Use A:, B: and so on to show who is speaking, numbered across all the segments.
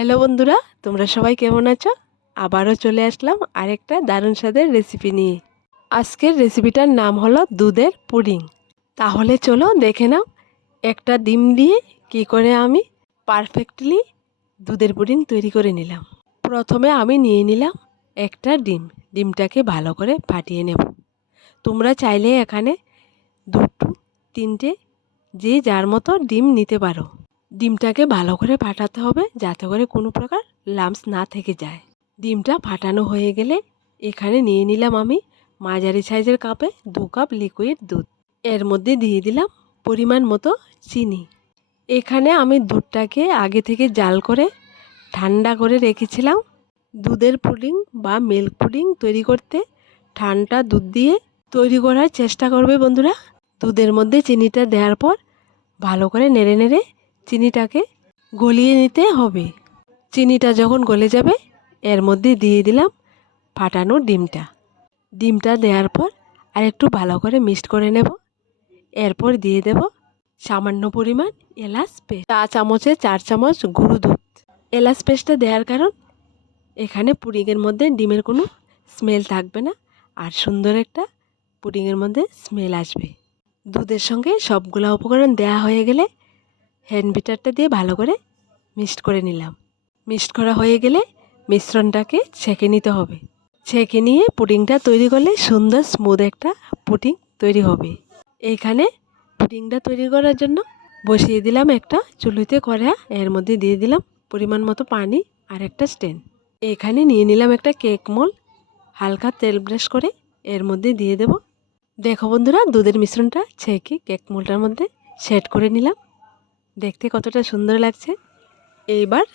A: Hello বন্ধুরা, তোমরা সবাই কেমন আছো? আবারও চলে আসলাম আরেকটা দারুণ স্বাদের রেসিপি নিয়ে। আজকের রেসিপিটার নাম হলো দুধের পুডিং। তাহলে চলো দেখে নাও, একটা ডিম দিয়ে কি করে আমি পারফেক্টলি দুধের পুডিং তৈরি করে নিলাম। প্রথমে আমি নিয়ে নিলাম একটা ডিম, ডিমটাকে ভালো করে ফাটিয়ে নেব। তোমরা চাইলে এখানে দুটো, তিনটে, যে যার মতো ডিম নিতে পারো। ডিমটাকে ভালো করে ফাটাতে হবে যাতে করে কোনো প্রকার লাম্পস না থেকে যায়। ডিমটা ফাটানো হয়ে গেলে এখানে নিয়ে নিলাম আমি মাঝারি সাইজের কাপে দু কাপ লিকুইড দুধ। এর মধ্যে দিয়ে দিলাম পরিমাণ মতো চিনি। এখানে আমি দুধটাকে আগে থেকে জাল করে ঠান্ডা করে রেখেছিলাম। দুধের পুডিং বা মিল্ক পুডিং তৈরি করতে ঠান্ডা দুধ দিয়ে তৈরি করার চেষ্টা করবে বন্ধুরা। দুধের মধ্যে চিনিটা দেওয়ার পর ভালো করে নেড়ে নেড়ে চিনিটাকে গলিয়ে নিতে হবে। চিনিটা যখন গলে যাবে, এর মধ্যে দিয়ে দিলাম ফাটানো ডিমটা। ডিমটা দেওয়ার পর আর একটু ভালো করে মিক্সড করে নেব। এরপর দিয়ে দেব সামান্য পরিমাণ এলাচ পেস্ট। চা চামচে চার চামচ গুঁড়ো দুধ। এলাচ পেস্টটা দেওয়ার কারণ এখানে পুডিংয়ের মধ্যে ডিমের কোনো স্মেল থাকবে না আর সুন্দর একটা পুডিংয়ের মধ্যে স্মেল আসবে। দুধের সঙ্গে সবগুলো উপকরণ দেওয়া হয়ে গেলে হ্যান্ড বিটারটা দিয়ে ভালো করে মিক্সড করে নিলাম। মিক্সড করা হয়ে গেলে মিশ্রণটাকে ছেঁকে নিতে হবে। ছেঁকে নিয়ে পুডিংটা তৈরি করলে সুন্দর স্মুথ একটা পুডিং তৈরি হবে। এইখানে পুডিংটা তৈরি করার জন্য বসিয়ে দিলাম একটা চুলুতে কড়া এর মধ্যে দিয়ে দিলাম পরিমাণ মতো পানি আর একটা স্ট্যান্ড এখানে নিয়ে নিলাম একটা কেক মোল হালকা তেল ব্রাশ করে এর মধ্যে দিয়ে দেব। দেখো বন্ধুরা, দুধের মিশ্রণটা ছেঁকে কেক মোলটার মধ্যে সেট করে নিলাম। দেখতে কতটা সুন্দর লাগছে। এইবার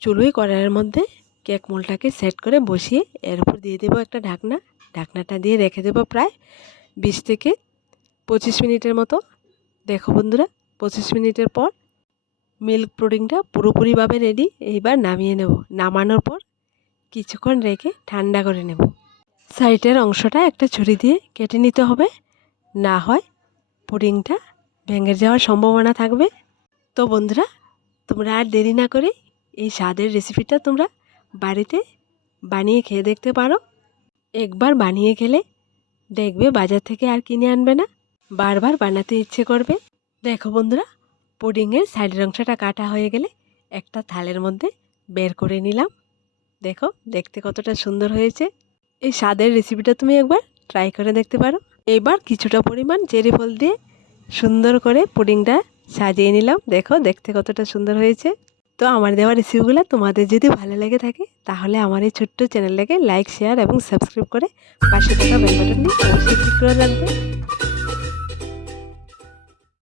A: চুলোই কড়াইয়ের মধ্যে কেক মোলটাকে সেট করে বসিয়ে এর উপর দিয়ে দেবো একটা ঢাকনা। ঢাকনাটা দিয়ে রেখে দেবো প্রায় বিশ থেকে পঁচিশ মিনিটের মতো। দেখো বন্ধুরা, পঁচিশ মিনিটের পর মিল্ক পুডিংটা পুরোপুরিভাবে রেডি। এইবার নামিয়ে নেব। নামানোর পর কিছুক্ষণ রেখে ঠান্ডা করে নেব। সাইডের অংশটা একটা ছুরি দিয়ে কেটে নিতে হবে। না হয় পুডিংটা ভেঙে যাওয়ার সম্ভাবনা থাকবে? তো বন্ধুরা, তোমরা আর দেরি না করে এই স্বাদের রেসিপিটা তোমরা বাড়িতে বানিয়ে খেয়ে দেখতে পারো। একবার বানিয়ে খেলে দেখবে বাজার থেকে আর কিনে আনবে না। বারবার বানাতে ইচ্ছে করবে। দেখো বন্ধুরা, পুডিংয়ের সাইডের অংশটা কাটা হয়ে গেলে একটা থালের মধ্যে বের করে নিলাম। দেখো, দেখতে কতটা সুন্দর হয়েছে। এই স্বাদের রেসিপিটা তুমি একবার ট্রাই করে দেখতে পারো। এবার কিছুটা পরিমাণ চেরি ফল দিয়ে সুন্দর করে পুডিংটা সাজিয়ে নিলাম। দেখো, দেখতে কতটা সুন্দর হয়েছে। তো আমার দেওয়া রেসিপিগুলো তোমাদের যদি ভালো লেগে থাকে, তাহলে আমার এই ছোট্ট চ্যানেলটাকে লাইক শেয়ার এবং সাবস্ক্রাইব করে পাশে থাকা বেল বাটনটি অবশ্যই ক্লিক করে রাখবে।